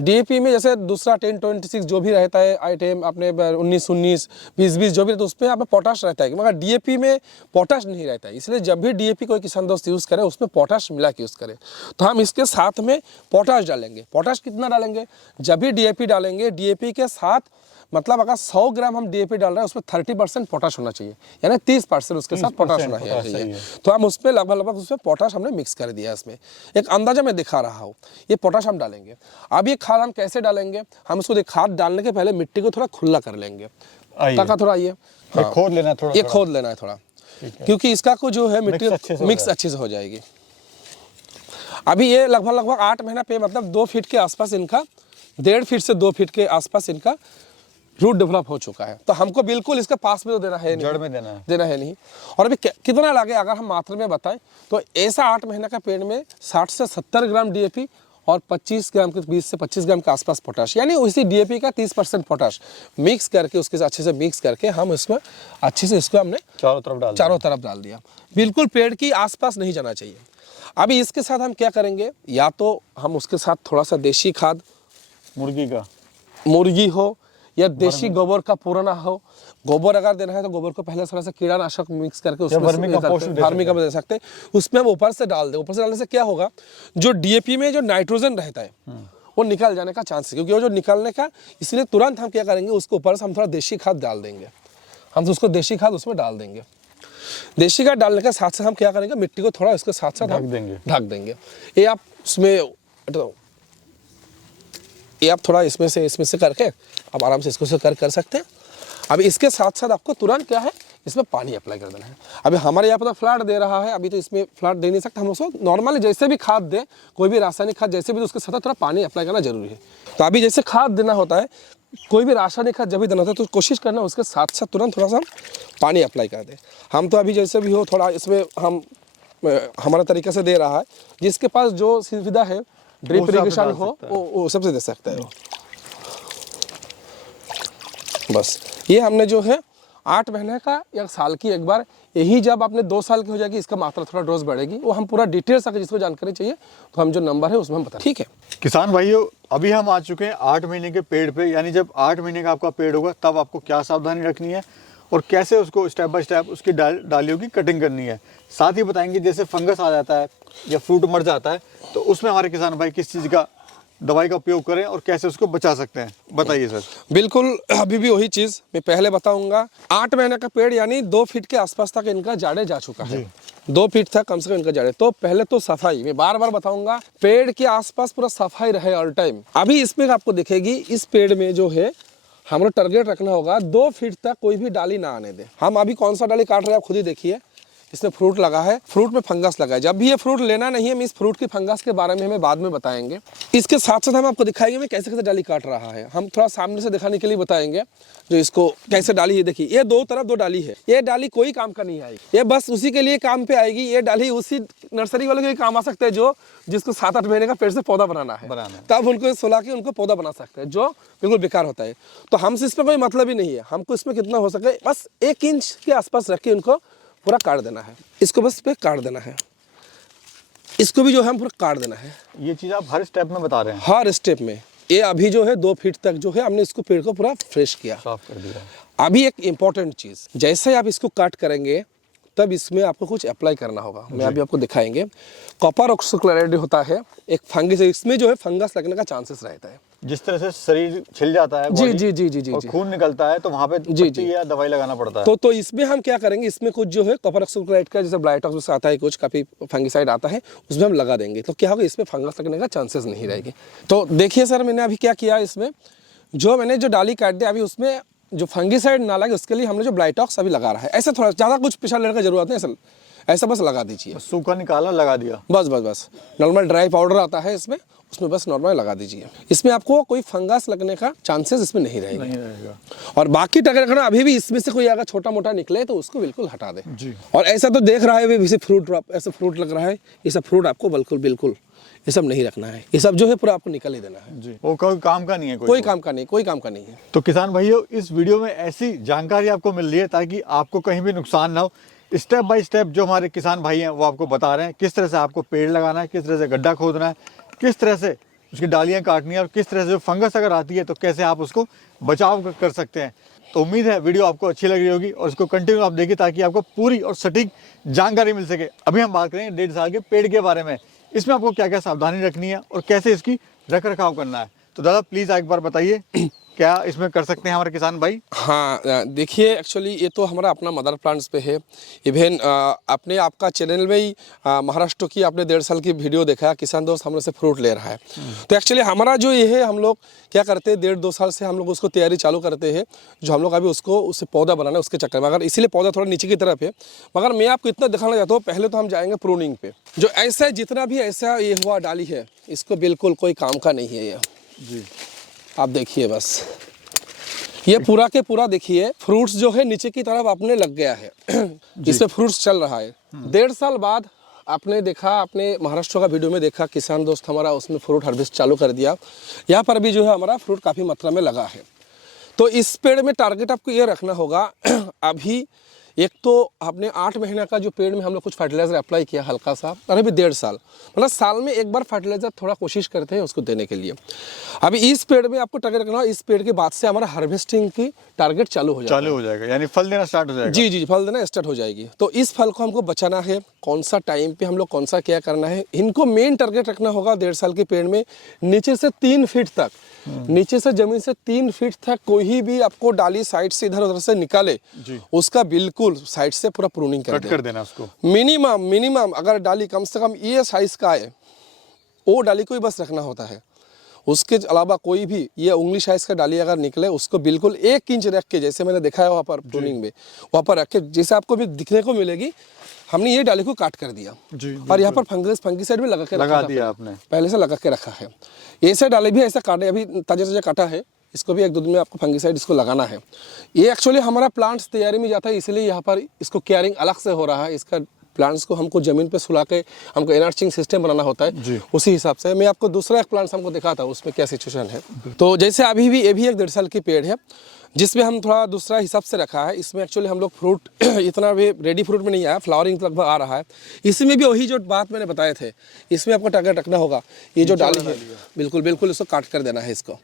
DAP में जैसे दूसरा 10-26 जो भी रहता है आइटम अपने 19-19 20-20 जो भी रहता है उसमें आप पोटाश रहता है, मगर DAP में पोटाश नहीं रहता है। इसलिए जब भी DAP कोई किसान दोस्त यूज़ करे उसमें पोटाश मिला के यूज़ करे। तो हम इसके साथ में पोटाश डालेंगे। पोटाश कितना डालेंगे, जब भी DAP डालेंगे DAP के साथ मतलब अगर 100 ग्राम हम DAP डाल रहे हैं उसमें 30% पोटाश होना चाहिए, यानी 30% उसके साथ पोटाश होना चाहिए। तो हम उसमें लगभग उसमें पोटाश हमने मिक्स कर दिया। इसमें एक अंदाजा मैं दिखा रहा हूँ, ये पोटाश हम डालेंगे। अब ये खाद हम कैसे डालेंगे, हम उसको खाद डालने के पहले मिट्टी को थोड़ा खुला कर लेंगे ताकि थोड़ा ये खोद लेना है, ये खोद लेना है थोड़ा, क्योंकि इसका को जो है मिट्टी मिक्स अच्छे से हो जाएगी। अभी ये लगभग 8 महीना पे मतलब 2 फीट के आसपास इनका 1.5 फीट से 2 फीट के आसपास इनका रूट डेवलप हो चुका है। तो हमको बिल्कुल इसके पास में तो देना है नहीं, जड़ में देना है नहीं। और अभी कितना लगे अगर हम मात्रा में बताएं तो ऐसा 8 महीने का पेड़ में 60 से 70 ग्राम DAP और 25 ग्राम के 20 से 25 ग्राम के आसपास पोटाश, यानी उसी DAP का 30% पोटाश मिक्स करके उसके साथ अच्छे से मिक्स करके हम इसमें अच्छे से इसको हमने चारों तरफ डाल दिया। बिल्कुल पेड़ की आसपास नहीं जाना चाहिए। अभी इसके साथ हम क्या करेंगे, या तो हम उसके साथ थोड़ा सा देसी खाद मुर्गी हो या देसी गोबर का पुराना हो, गोबर अगर देना है तो गोबर को पहले थोड़ा सा कीड़ानाशक मिक्स करके उसमें वर्मी कंपोस्ट दे सकते हैं, उसमें हम ऊपर से डाल दें। ऊपर से डालने से क्या होगा, जो DAP में जो नाइट्रोजन रहता है वो निकल जाने का चांस है, क्योंकि वो जो निकलने का, इसलिए तुरंत हम क्या करेंगे उसके ऊपर से हम थोड़ा देसी खाद डाल देंगे। हम उसको देसी खाद उसमें डाल देंगे। देसी खाद डालने के साथ साथ हम क्या करेंगे, मिट्टी को थोड़ा उसके साथ साथ ढक देंगे। ये आप उसमें ये आप थोड़ा इसमें से करके आप आराम से इसको से कर सकते हैं। अब इसके साथ साथ आपको तुरंत क्या है, इसमें पानी अप्लाई कर देना है। अभी हमारे यहाँ पर तो फ्लैट दे रहा है, अभी तो इसमें फ्लैट दे नहीं सकता, हम उसको नॉर्मली जैसे भी खाद दे, कोई भी रासायनिक खाद जैसे भी, उसके साथ थोड़ा पानी अप्लाई करना जरूरी है। तो अभी जैसे खाद देना होता है, कोई भी रासायनिक खाद जब भी देना होता है तो कोशिश करना उसके साथ साथ तुरंत थोड़ा सा पानी अप्लाई कर दें। हम तो अभी जैसे भी हो थोड़ा इसमें हम हमारे तरीके से दे रहा है, जिसके पास जो सुविधा है ड्रिप इरिगेशन हो वो सबसे दे सकता है। बस ये हमने जो है 8 महीने का या साल की एक बार, यही जब आपने 2 साल की हो जाएगी इसका मात्रा थोड़ा डोज बढ़ेगी, वो हम पूरा डिटेल्स अगर जिसको जानकारी चाहिए तो हम जो नंबर है उसमें हम बता। ठीक है किसान भाइयों, अभी हम आ चुके हैं 8 महीने के पेड़ पे, यानी जब 8 महीने का आपका पेड़ होगा तब आपको क्या सावधानी रखनी है और कैसे उसको स्टेप बाय स्टेप उसकी डालियों की कटिंग करनी है। साथ ही बताएंगे जैसे फंगस आ जाता है या फ्रूट मर जाता है तो उसमें हमारे किसान भाई किस चीज़ का दवाई का उपयोग करें और कैसे उसको बचा सकते हैं, बताइए सर। बिल्कुल, अभी भी वही चीज़ मैं पहले बताऊंगा। 8 महीने का पेड़ यानी 2 फीट के आसपास तक इनका जाड़े जा चुका है, 2 फीट तक कम से कम इनका जाड़े। तो पहले तो सफाई, मैं बार बार बताऊंगा, पेड़ के आसपास पूरा सफाई रहे ऑल टाइम। अभी इसमें आपको दिखेगी इस पेड़ में जो है हमारा टारगेट रखना होगा 2 फीट तक कोई भी डाली ना आने दे। हम अभी कौन सा डाली काट रहे हैं आप खुद ही देखिए, इसमें फ्रूट लगा है, फ्रूट में फंगस लगा है। जब भी ये फ्रूट लेना नहीं है, हम इस फ्रूट की फंगस के बारे में हमें बाद में बताएंगे। इसके साथ साथ हम आपको दिखाएंगे मैं कैसे कैसे डाली काट रहा है। हम थोड़ा सामने से दिखाने के लिए बताएंगे जो इसको कैसे डाली है। देखिए ये 2 तरफ 2 डाली है, ये डाली कोई काम का नहीं आएगी, ये बस उसी के लिए काम पे आएगी। ये डाली उसी नर्सरी वाले के लिए काम आ सकते हैं जो जिसको 7-8 महीने का पेड़ से पौधा बनाना है, तब उनको सुला के उनको पौधा बना सकते हैं, जो बिल्कुल बेकार होता है। तो हमसे इसमें कोई मतलब ही नहीं है, हमको इसमें कितना हो सके बस 1 इंच के आसपास रख के उनको पूरा काट देना है, इसको बस पे काट देना है। इसको भी जो है हम पूरा काट देना है ये चीज़ आप हर स्टेप में बता रहे हैं। हर स्टेप में। ये अभी जो है 2 फीट तक जो है हमने इसको पेड़ को पूरा फ्रेश किया, साफ कर दिया। अभी एक इम्पॉर्टेंट चीज़, जैसे आप इसको काट करेंगे तब इसमें आपको कुछ अप्लाई करना होगा। मैं अभी आपको दिखाएंगे। कॉपर ऑक्सीक्लोराइड होता है एक फंगस, इसमें जो है फंगस लगने का चांसेस रहता है। जिस तरह से शरीर छिल जाता है जी body, जी जी जी जी और जी खून निकलता है तो वहाँ पे जी, पट्टी या दवाई लगाना पड़ता है। तो इसमें हम क्या करेंगे, इसमें कुछ जो है कॉपर ऑक्सीक्लोराइड का जैसे ब्लाइटॉक्स आता है, कुछ काफ़ी फंगिसाइड आता है, उसमें हम लगा देंगे तो क्या होगा, इसमें फंगस लगने का चांसेस नहीं रहेंगे। तो देखिए सर, मैंने अभी क्या किया, इसमें जो मैंने जो डाली काट दिया, अभी उसमें जो फंगिसाइड ना लगे उसके लिए हमने जो ब्लाइटॉक्स अभी लगा रहा है। ऐसा थोड़ा ज़्यादा कुछ पिछड़ा लेने की जरूरत नहीं, ऐसा बस लगा दीजिए। सूखा निकाला, लगा दिया, बस नॉर्मल ड्राई पाउडर आता है इसमें, उसमें बस नॉर्मल लगा दीजिए। इसमें आपको कोई फंगस लगने का चांसेस इसमें नहीं रहेगा। और बाकी टगर रखना, अभी भी इसमें से कोई अगर छोटा मोटा निकले तो उसको बिल्कुल हटा दे जी। और ऐसा तो देख रहा है जैसे फ्रूट ऐसे फ्रूट लग रहा है, ये सब फ्रूट आपको बिल्कुल ये सब नहीं रखना है, ये सब जो है पूरा आपको निकल ही देना है जी। वो कोई काम का नहीं है, कोई काम का नहीं है। तो किसान भाइयों, इस वीडियो में ऐसी जानकारी आपको मिल रही है ताकि आपको कहीं भी नुकसान ना हो। स्टेप बाय स्टेप जो हमारे किसान भाई हैं वो आपको बता रहे हैं किस तरह से आपको पेड़ लगाना है, किस तरह से गड्ढा खोदना है, किस तरह से उसकी डालियां काटनी है और किस तरह से जो फंगस अगर आती है तो कैसे आप उसको बचाव कर सकते हैं। तो उम्मीद है वीडियो आपको अच्छी लग रही होगी और इसको कंटिन्यू आप देखिए ताकि आपको पूरी और सटीक जानकारी मिल सके। अभी हम बात करेंगे 1.5 साल के पेड़ के बारे में, इसमें आपको क्या क्या सावधानी रखनी है और कैसे इसकी रख रखाव करना है। तो दादा प्लीज़ एक बार बताइए क्या इसमें कर सकते हैं हमारे किसान भाई। हाँ देखिए, एक्चुअली ये तो हमारा अपना मदर प्लांट्स पे है। इवन अपने आपका चैनल में ही महाराष्ट्र की आपने 1.5 साल की वीडियो देखा, किसान दोस्त हमने से फ्रूट ले रहा है। तो एक्चुअली हमारा जो ये है, हम लोग क्या करते हैं 1.5-2 साल से हम लोग उसको तैयारी चालू करते हैं, जो हम लोग अभी उससे पौधा बनाना है उसके चक्कर में। अगर इसीलिए पौधा थोड़ा नीचे की तरफ है, मगर मैं आपको इतना दिखाना चाहता हूँ। पहले तो हम जाएंगे प्रूनिंग पे। जो ऐसा जितना भी ऐसा ये हुआ डाली है, इसको बिल्कुल कोई काम का नहीं है ये जी। आप देखिए, बस ये पूरा के पूरा देखिए, फ्रूट्स जो है नीचे की तरफ अपने लग गया है इसमें फ्रूट्स चल रहा है। 1.5 साल बाद आपने देखा, आपने महाराष्ट्र का वीडियो में देखा, किसान दोस्त हमारा उसमें फ्रूट हार्वेस्ट चालू कर दिया। यहाँ पर भी जो है हमारा फ्रूट काफ़ी मात्रा में लगा है। तो इस पेड़ में टारगेट आपको ये रखना होगा, अभी एक तो आपने 8 महीना का जो पेड़ में हम लोग कुछ फर्टिलाइजर अप्लाई किया हल्का सा, और अभी 1.5 साल, मतलब साल में एक बार फर्टिलाइजर थोड़ा कोशिश करते हैं उसको देने के लिए। अभी इस पेड़ में आपको टारगेट रखना, इस पेड़ के बाद से हमारा हार्वेस्टिंग की टारगेट चालू हो जाएगा, यानी फल देना स्टार्ट हो जाएगा। जी, फल देना स्टार्ट हो जाएगी। तो इस फल को हमको बचाना है, कौन सा टाइम पे हम लोग कौन सा क्या करना है, इनको मेन टारगेट रखना होगा। 1.5 साल के पेड़ में नीचे से 3 फीट तक, नीचे से जमीन से 3 फीट तक कोई भी आपको डाली साइड से इधर उधर से निकाले, उसका बिल्कुल साइड से पूरा प्रूनिंग कर देना उसको। मिनिमम अगर डाली कम से कम ये साइज का है, वो डाली को ही बस रखना होता है। उसके अलावा कोई भी ये उंगली साइज का डाली अगर निकले, उसको बिल्कुल 1 इंच रख के, जैसे मैंने देखा है वहाँ पर प्रूनिंग में, वहाँ पर रख के, जैसे आपको भी दिखने को मिलेगी, हमने ये डाली को काट कर दिया जी, और यहाँ पर फंगिसाइड भी लगा दिया आपने, पहले से लगा के रखा है। ऐसे डाले भी ऐसा काटे, अभी ताजा काटा है, इसको भी 1-2 दिन में आपको फंगिसाइड इसको लगाना है। ये एक्चुअली हमारा प्लांट्स तैयारी में जाता है, इसलिए यहाँ पर इसको केयरिंग अलग से हो रहा है। इसका प्लांट्स को हमको ज़मीन पे सुला के हमको एनर्चिंग सिस्टम बनाना होता है, उसी हिसाब से। मैं आपको दूसरा एक प्लांट्स हमको दिखा था, उसमें क्या सिचुएशन है। तो जैसे अभी भी ये भी एक 1.5 साल की पेड़ है, जिसमें हम थोड़ा दूसरा हिसाब से रखा है। इसमें एक्चुअली हम लोग फ्रूट इतना भी रेडी फ्रूट में नहीं आया, फ्लावरिंग लगभग आ रहा है। इसमें भी वही जो बात मैंने बताए थे, इसमें आपको टारगेट रखना होगा। ये जो डाली है बिल्कुल इसको काट कर देना है इसको।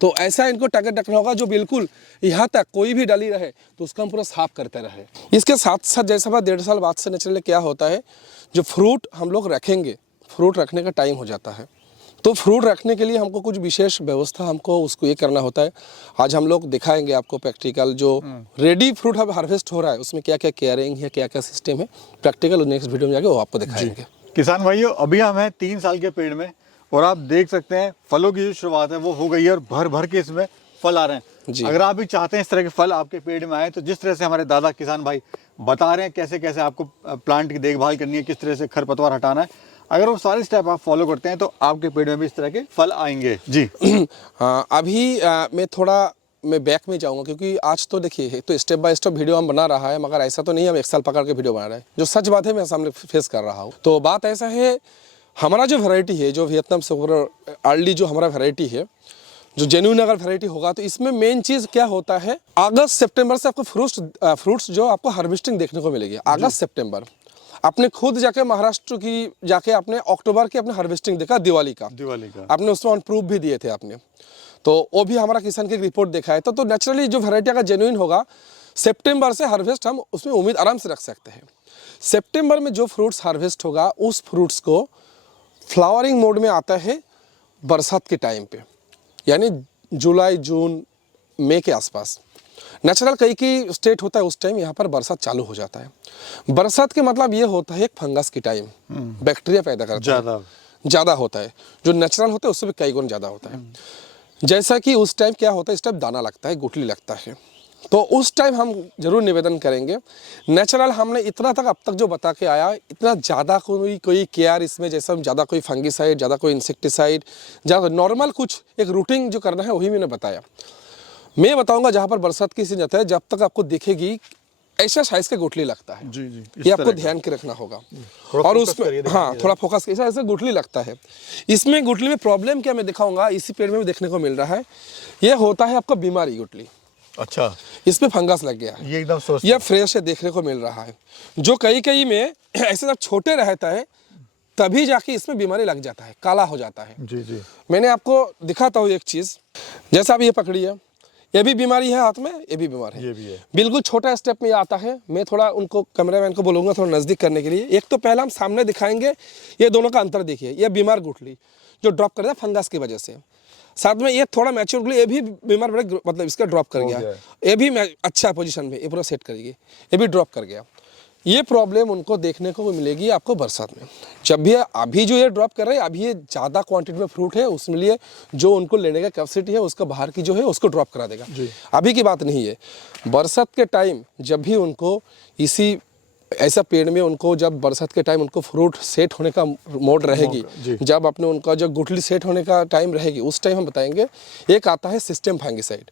तो ऐसा इनको टारगेट रखना होगा जो बिल्कुल यहाँ तक कोई भी डाली रहे तो उसका हम पूरा साफ करते रहे। इसके साथ साथ जैसा बात 1.5 साल बाद से नेचुरली क्या होता है, जो फ्रूट हम लोग रखेंगे, फ्रूट रखने का टाइम हो जाता है। तो फ्रूट रखने के लिए हमको कुछ विशेष व्यवस्था हमको उसको ये करना होता है। आज हम लोग दिखाएंगे आपको प्रैक्टिकल, जो रेडी फ्रूट अब हार्वेस्ट हो रहा है उसमें क्या क्या केयरिंग है, क्या क्या सिस्टम है, प्रैक्टिकल नेक्स्ट वीडियो में जाके वो आपको दिखाएंगे। किसान भाइयों, अभी हम हैं 3 साल के पेड़ में और आप देख सकते हैं फलों की जो शुरुआत है वो हो गई है और भर भर के इसमें फल आ रहे हैं। अगर आप भी चाहते हैं इस तरह के फल आपके पेड़ में आए, तो जिस तरह से हमारे दादा किसान भाई बता रहे हैं कैसे कैसे आपको प्लांट की देखभाल करनी है, किस तरह से खरपतवार हटाना है, अगर वो सारे स्टेप आप फॉलो करते हैं तो आपके पेड़ में भी इस तरह के फल आएंगे जी। हाँ, अभी मैं बैक में जाऊंगा, क्योंकि आज तो देखिए तो स्टेप बाय स्टेप वीडियो हम बना रहा है, मगर ऐसा तो नहीं हम 1 साल पकड़ के वीडियो बना रहे हैं। जो सच बात है मैं सामने फेस कर रहा हूँ। तो बात ऐसा है, हमारा जो वैरायटी है, जो वियतनाम से अर्ली जो हमारा वैरायटी है, जो जेन्युइन अगर वैरायटी होगा, तो इसमें मेन चीज़ क्या होता है, अगस्त सितंबर से आपको फ्रूट्स जो आपको हार्वेस्टिंग देखने को मिलेगी। अगस्त सितंबर आपने खुद जाके महाराष्ट्र की जाके आपने अक्टूबर की अपने हार्वेस्टिंग देखा दिवाली का, आपने उसमें ऑन प्रूफ भी दिए थे आपने, तो वो भी हमारा किसान की रिपोर्ट देखा है। तो नेचुरली जो वैरायटी अगर जेन्युइन होगा, सितंबर से हार्वेस्ट हम उसमें उम्मीद आराम से रख सकते हैं। सितंबर में जो फ्रूट्स हार्वेस्ट होगा उस फ्रूट्स को फ्लावरिंग मोड में आता है बरसात के टाइम पे, यानी जुलाई जून मई के आसपास। नेचुरल कई की स्टेट होता है उस टाइम यहाँ पर बरसात चालू हो जाता है। बरसात के मतलब ये होता है एक फंगस की टाइम, बैक्टीरिया पैदा करता है, ज़्यादा होता है। जो नेचुरल होता है उससे भी कई गुना ज़्यादा होता है। जैसा कि उस टाइम क्या होता है, इस टाइम दाना लगता है, गुठली लगता है। तो उस टाइम हम जरूर निवेदन करेंगे, नेचुरल हमने इतना तक अब तक जो बता के आया, इतना ज़्यादा कोई केयर इसमें, जैसा ज़्यादा कोई फंगीसाइड, ज़्यादा कोई इंसेक्टिसाइड, ज़्यादा नॉर्मल कुछ एक रूटीन जो करना है वही मैंने बताया। मैं बताऊंगा जहाँ पर बरसात की सीजन आता है, जब तक आपको दिखेगी ऐसा साइज का गुठली लगता है, जी जी, ये आपको ध्यान के रखना होगा। और उसमें हाँ थोड़ा फोकस, ऐसा ऐसा गुठली लगता है। इसमें गुठली में प्रॉब्लम क्या मैं दिखाऊंगा, इसी पेड़ में भी देखने को मिल रहा है। ये होता है आपका बीमारी गुठली। अच्छा, इसमें फंगस लग गया है, ये एकदम स्वस्थ, ये फ्रेश है, देखने को मिल रहा है। जो कई में ऐसे जब छोटे रहता है तभी जाके इसमें बीमारी लग जाता है, काला हो जाता है। जी जी, मैंने आपको दिखाता हूँ एक चीज़, जैसा आप ये पकड़िए, ये भी बीमारी है हाथ में, ये भी बीमार है, ये भी है। बिल्कुल छोटा स्टेप में ये आता है। मैं थोड़ा उनको कैमरामैन को बोलूँगा थोड़ा नज़दीक करने के लिए। एक तो पहला हम सामने दिखाएंगे, ये दोनों का अंतर देखिए। ये बीमार गुठली जो ड्रॉप कर रहा है फंगस की वजह से, साथ में ये थोड़ा मैच्योर गुठली, ये भी बीमार पड़े, मतलब इसका ड्रॉप कर गया, ये भी अच्छा पोजीशन में, ये पूरा सेट करेगी, ये भी ड्रॉप कर गया। ये प्रॉब्लम उनको देखने को मिलेगी आपको बरसात में, जब भी अभी जो ये ड्रॉप कर रहे हैं, अभी ये ज़्यादा क्वांटिटी में फ्रूट है, उसमें लिए जो उनको लेने का कैपेसिटी है उसका बाहर की जो है उसको ड्रॉप करा देगा। अभी की बात नहीं है, बरसात के टाइम जब भी उनको इसी ऐसा पेड़ में उनको, जब बरसात के टाइम उनको फ्रूट सेट होने का मोड रहेगी, जब अपने उनका जब गुठली सेट होने का टाइम रहेगी, उस टाइम हम बताएंगे। एक आता है सिस्टम फंगिसाइड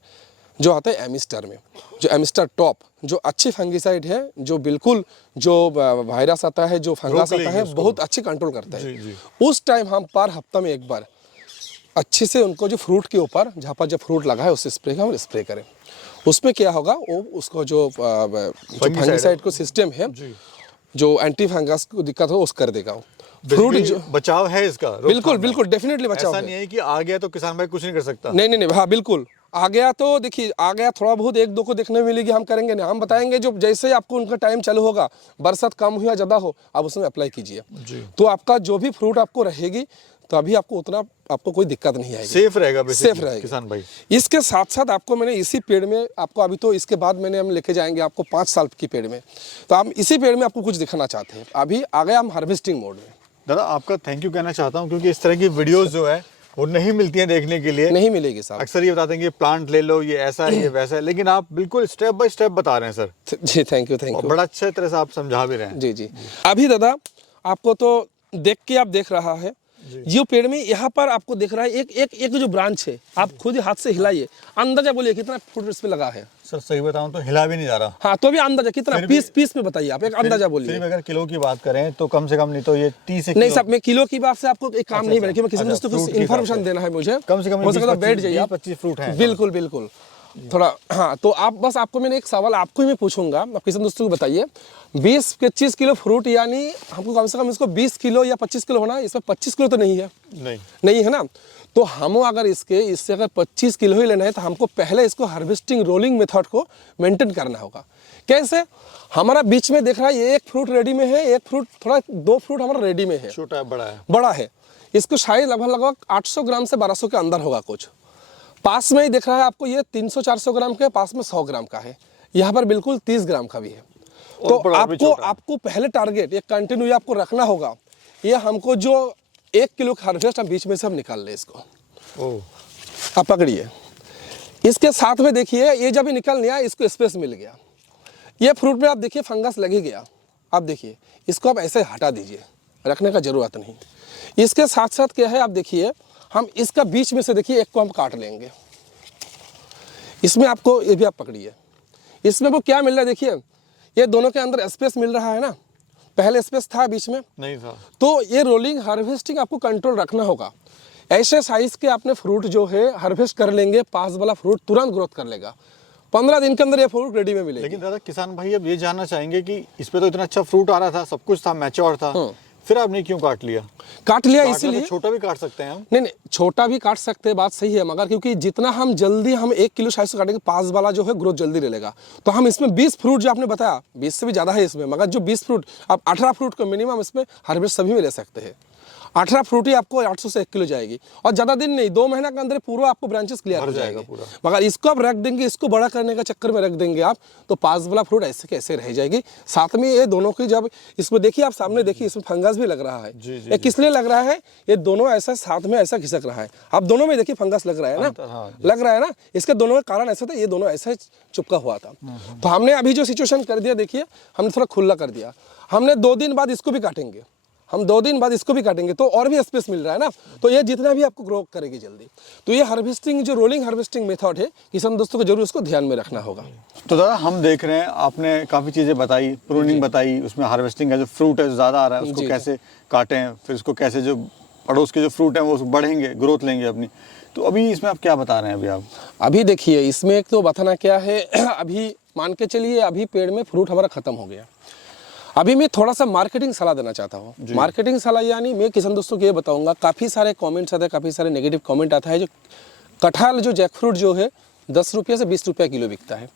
जो आता है एमिस्टर में, जो एमिस्टर टॉप, जो अच्छी फंगिसाइड है, जो बिल्कुल जो वायरस आता है, जो फंगस आता है, बहुत अच्छी कंट्रोल करता है। उस टाइम हम पर हफ्ता में एक बार अच्छे से उनको जो फ्रूट के ऊपर, जहाँ पर जब फ्रूट लगा है उस स्प्रे का हम स्प्रे करें। उसमें क्या होगा, वो उसको जो फंगिसाइड को सिस्टम है, जो एंटी फंगस को दिक्कत हो उस कर देगा। फ्रूट जो बचाव है इसका, बिल्कुल बिल्कुल डेफिनेटली बचाव। ऐसा नहीं है कि आ गया तो किसान भाई कुछ नहीं कर सकता। नहीं नहीं नहीं, हाँ बिल्कुल आ गया तो देखिए, आ गया थोड़ा बहुत एक दो को देखने मिलेगी, हम करेंगे नहीं, हम बताएंगे जो जैसे ही आपको उनका टाइम चालू होगा, बरसात कम हुआ ज़्यादा हो, आप उसमें अप्लाई कीजिए, तो आपका जो भी फ्रूट आपको रहेगी, तो अभी आपको उतना आपको कोई दिक्कत नहीं आएगी, सेफ रहेगा, सेफ रहेगा किसान भाई। इसके साथ साथ आपको मैंने इसी पेड़ में आपको, अभी तो इसके बाद मैंने हम लेके जाएंगे आपको 5 साल की पेड़ में, तो हम इसी पेड़ में आपको कुछ दिखाना चाहते हैं। अभी आ गया हम हार्वेस्टिंग मोड में। दादा आपका थैंक यू कहना चाहता हूँ, क्योंकि इस तरह की वीडियोस जो है वो नहीं मिलती हैं देखने के लिए, नहीं मिलेगी साहब। अक्सर ये बताते हैं कि प्लांट ले लो, ये ऐसा है, ये वैसा है, लेकिन आप बिल्कुल स्टेप बाय स्टेप बता रहे हैं सर। Ji thank you. बड़ा अच्छे तरह से आप समझा भी रहे हैं। जी। अभी दादा आपको तो देख के आप देख रहा है, जो पेड़ में यहाँ पर आपको दिख रहा है एक जो ब्रांच है, आप खुद ही हाथ से हिलाइए, अंदाजा बोलिए कितना फ्रूट इसमें लगा है। सर सही बताऊं तो हिला भी नहीं जा रहा। हाँ तो भी अंदाजा कितना, पीस में बताइए आप, एक अंदाजा बोलिए। अगर किलो की बात करें तो कम से कम नहीं तो ये 30 नहीं साहब, मैं किलो की बात से आपको एक काम नहीं बनेगी, मैं किसी दोस्तों को इन्फॉर्मेशन देना है मुझे, कम से कम हो सकता है बैठ जाइए, 25 फ्रूट है। बिल्कुल थोड़ा। हाँ तो आप बस, आपको मैंने एक सवाल आपको ही मैं पूछूंगा, आप किसी दोस्तों को बताइए, 20-25 किलो फ्रूट, यानी हमको कम से कम इसको 20 किलो या 25 किलो होना, इसमें 25 किलो तो नहीं है, नहीं है ना। तो हम अगर इससे अगर 25 किलो ही लेना है, तो हमको पहले इसको हार्वेस्टिंग रोलिंग मेथड को मेंटेन करना होगा। कैसे, हमारा बीच में देख रहा है ये एक फ्रूट रेडी में है, एक फ्रूट थोड़ा, 2 फ्रूट हमारा रेडी में है, छोटा बड़ा है, इसको शायद लगभग 800 ग्राम से 1200 के अंदर होगा कुछ। पास में ही दिख रहा है आपको ये 300-400 ग्राम का है, पास में 100 ग्राम का है, यहाँ पर बिल्कुल 30 ग्राम का भी है। तो आपको पहले टारगेट एक कंटिन्यू आपको रखना होगा, ये हमको जो 1 किलो का हार्वेस्ट हम बीच में से हम निकाल ले इसको। आप पकड़िए, इसके साथ में देखिए ये जब निकल गया, इसको स्पेस मिल गया, ये फ्रूट में आप देखिए फंगस लग ही गया। आप देखिए इसको आप ऐसे हटा दीजिए, रखने का जरूरत नहीं। इसके साथ साथ क्या है, आप देखिए हम इसका बीच में से देखिए एक को हम काट लेंगे, इसमें आपको ये भी आप पकड़िए, इसमें वो क्या मिल रहा है देखिए, ये दोनों के अंदर स्पेस मिल रहा है ना, पहले स्पेस था बीच में नहीं था। तो ये रोलिंग हार्वेस्टिंग आपको कंट्रोल रखना होगा। ऐसे साइज के आपने फ्रूट जो है हार्वेस्ट कर लेंगे, पास वाला फ्रूट तुरंत ग्रोथ कर लेगा, 15 दिन के अंदर ये फ्रूट रेडी में मिलेगी। लेकिन दादा किसान भाई अब ये जानना चाहेंगे कि इस पे तो इतना अच्छा फ्रूट आ रहा था, सब कुछ था, मैच्योर था, फिर आपने क्यों काट लिया? काट लिया काटना इसीलिए, तो छोटा भी काट सकते हैं हम। नहीं नहीं छोटा भी काट सकते हैं, बात सही है, मगर क्योंकि जितना हम जल्दी हम 1 किलो शायद से काटेंगे, पास वाला जो है ग्रोथ जल्दी ले लेगा। तो हम इसमें 20 फ्रूट जो आपने बताया, 20 से भी ज़्यादा है इसमें, मगर जो 20 फ्रूट, आप 18 फ्रूट को मिनिमम इसमें हार्वेस्ट सभी में ले सकते हैं। 18 फ्रूट ही आपको 800 से 1 किलो जाएगी, और ज़्यादा दिन नहीं, 2 महीना के अंदर पूरा आपको ब्रांचेस क्लियर हो जाएगा पूरा। मगर इसको आप रख देंगे, इसको बड़ा करने का चक्कर में रख देंगे आप, तो पास वाला फ्रूट ऐसे कैसे रह जाएगी। साथ में ये दोनों की जब इसमें देखिए, आप सामने देखिए, इसमें फंगस भी लग रहा है। ये किस लिए लग रहा है? ये दोनों ऐसा साथ में ऐसा खिसक रहा है, आप दोनों में देखिए फंगस लग रहा है ना, लग रहा है ना। इसके दोनों का कारण ऐसा था, ये दोनों ऐसा चिपका हुआ था। तो हमने अभी जो सिचुएशन कर दिया, देखिए हमने थोड़ा खुला कर दिया। हमने 2 दिन बाद इसको भी काटेंगे, हम 2 दिन बाद इसको भी काटेंगे, तो और भी स्पेस मिल रहा है ना, तो ये जितना भी आपको ग्रो करेगी जल्दी। तो ये हार्वेस्टिंग जो रोलिंग हार्वेस्टिंग मेथड है, किसान दोस्तों को जरूर उसको ध्यान में रखना होगा। तो दादा हम देख रहे हैं, आपने काफ़ी चीज़ें बताई, प्रूनिंग बताई, उसमें हार्वेस्टिंग है, जो फ्रूट है जो ज़्यादा आ रहा है उसको कैसे काटें, फिर उसको कैसे जो पड़ोस के जो फ्रूट हैं वो बढ़ेंगे, ग्रोथ लेंगे अपनी। तो अभी इसमें आप क्या बता रहे हैं? अभी आप अभी देखिए, इसमें एक तो बताना क्या है, अभी मान के चलिए अभी पेड़ में फ्रूट हमारा खत्म हो गया। अभी मैं थोड़ा सा मार्केटिंग सलाह देना चाहता हूँ। मार्केटिंग सलाह यानी मैं किसान दोस्तों को ये बताऊंगा, काफ़ी सारे कमेंट्स आते हैं, काफ़ी सारे नेगेटिव कमेंट आता है, जो कटहल जो जैक फ्रूट जो है 10 रुपये से 20 रुपये किलो बिकता है,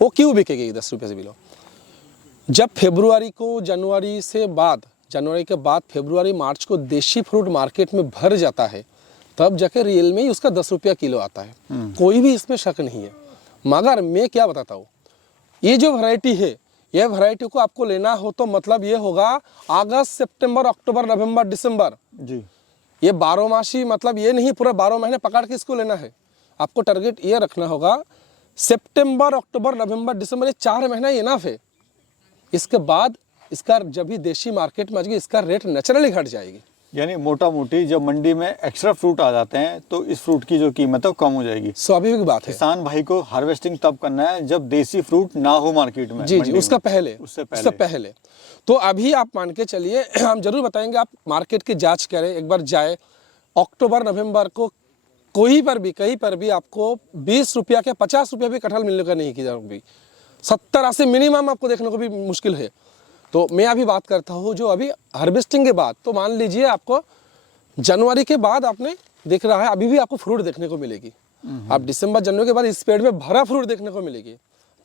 वो क्यों बिकेगी 10 रुपये से किलो? जब फरवरी को, जनवरी के बाद फरवरी मार्च को देशी फ्रूट मार्केट में भर जाता है, तब जाके रियल में ही उसका 10 रुपया किलो आता है। कोई भी इसमें शक नहीं है। मगर मैं क्या बताता हूँ, ये जो वैरायटी है, ये वैरायटी को आपको लेना हो तो मतलब ये होगा अगस्त, सितंबर, अक्टूबर, नवंबर, दिसंबर जी, ये 12 मासी, मतलब ये नहीं पूरा 12 महीने पकड़ के इसको लेना है। आपको टारगेट ये रखना होगा, सितंबर, अक्टूबर, नवंबर, दिसंबर, ये 4 महीना इनफ है। इसके बाद इसका जब भी देशी मार्केट में आ जाएगी, इसका रेट नेचुरली घट जाएगी। यानी मोटा मोटी जब मंडी में एक्स्ट्रा फ्रूट आ जाते हैं तो इस फ्रूट की जो कीमत है वो कम हो जाएगी। स्वाभाविक बात है। किसान भाई को हार्वेस्टिंग तब करना है जब देसी फ्रूट ना हो मार्केट में। जी, उसका पहले, उससे पहले। तो अभी आप मान के चलिए, हम जरूर बताएंगे, आप मार्केट की जांच करें, एक बार जाए, अक्टूबर नवंबर को कहीं पर भी आपको 20 रुपया के 50 रुपया भी कटहल मिलने का नहीं, किधर भी 70-80 मिनिमम आपको देखने को भी मुश्किल है। तो मैं अभी बात करता हूँ जो अभी हार्वेस्टिंग के बाद, तो मान लीजिए आपको जनवरी के बाद आपने देख रहा है, अभी भी आपको फ्रूट देखने को मिलेगी। आप दिसंबर, जनवरी के बाद इस पेड़ में भरा फ्रूट देखने को मिलेगी।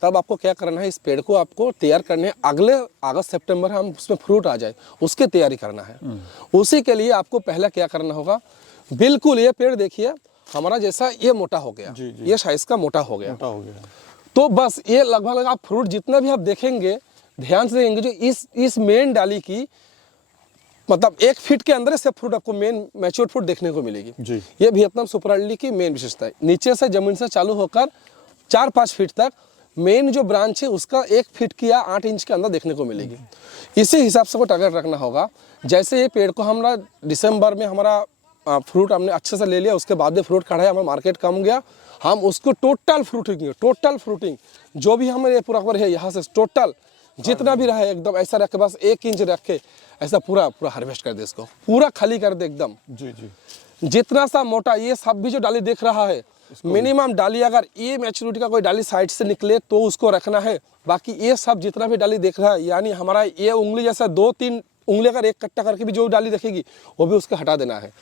तब आपको क्या करना है, इस पेड़ को आपको तैयार करने, अगले अगस्त सितंबर हम उसमें फ्रूट आ जाए उसकी तैयारी करना है। उसी के लिए आपको पहले क्या करना होगा, बिल्कुल ये पेड़ देखिए हमारा जैसा ये मोटा हो गया, ये साइज का मोटा हो गया। तो बस ये लगभग आप फ्रूट जितना भी आप देखेंगे, ध्यान से देखेंगे, जो इस मेन डाली की मतलब 1 फीट के अंदर से फ्रूट आपको मेन मैच्योर फ्रूट देखने को मिलेगी जी। ये वियतनाम सुपर अर्ली की मेन विशेषता है। नीचे से जमीन से चालू होकर 4-5 फीट तक मेन जो ब्रांच है उसका 1 फीट की या 8 इंच के अंदर देखने को मिलेगी। इसी हिसाब से को टारगेट रखना होगा। जैसे ये पेड़ को हमारा दिसंबर में हमारा फ्रूट हमने अच्छे से ले लिया, उसके बाद में फ्रूट काढ़ा है, हमारा मार्केट कम गया, हम उसको टोटल फ्रूटिंग जो भी हमारे पूरा है, यहाँ से टोटल जितना भी रहा है एकदम ऐसा रख के, बस 1 इंच रख के ऐसा पूरा हार्वेस्ट कर दे, इसको पूरा खाली कर दे एकदम। जी। जितना सा मोटा ये सब भी जो डाली देख रहा है, मिनिमम डाली अगर ये मैच्योरिटी का कोई डाली साइड से निकले तो उसको रखना है। बाकी ये सब जितना भी डाली देख रहा है, यानी हमारा ये उंगली जैसा 2-3 उंगली अगर एक कट्टा करके भी जो डाली देखेगी वो भी उसको हटा देना है।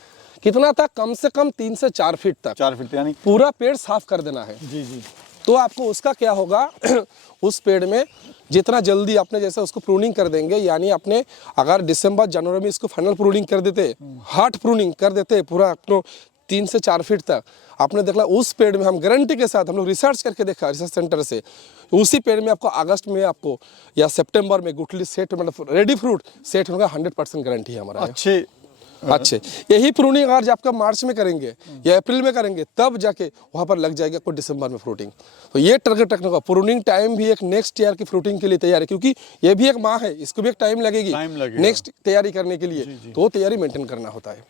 कितना तक? कम से कम 3 से 4 फीट तक, 4 फीट यानी पूरा पेड़ साफ कर देना है। जी। तो आपको उसका क्या होगा उस पेड़ में जितना जल्दी आपने जैसे उसको प्रूनिंग कर देंगे, यानी आपने अगर दिसंबर जनवरी में इसको फाइनल प्रूनिंग कर देते, हार्ड प्रूनिंग कर देते पूरा अपनो 3 से 4 फीट तक, आपने देखा उस पेड़ में हम गारंटी के साथ हम लोग रिसर्च करके देखा रिसर्च सेंटर से, उसी पेड़ में आपको अगस्त में आपको या सितंबर में गुठली सेट मतलब रेडी फ्रूट सेट होगा, 100% गारंटी है हमारा। अच्छे यही प्रूनिंग अगर आपका मार्च में करेंगे या अप्रैल में करेंगे तब जाके वहाँ पर लग जाएगी आपको दिसंबर में फ्रूटिंग। तो ये टारगेट रखने का, प्रूनिंग टाइम भी एक नेक्स्ट ईयर की फ्रूटिंग के लिए तैयार है, क्योंकि ये भी एक माह है, इसको भी एक टाइम लगेगी नेक्स्ट तैयारी करने के लिए, तो तैयारी मेंटेन करना होता है।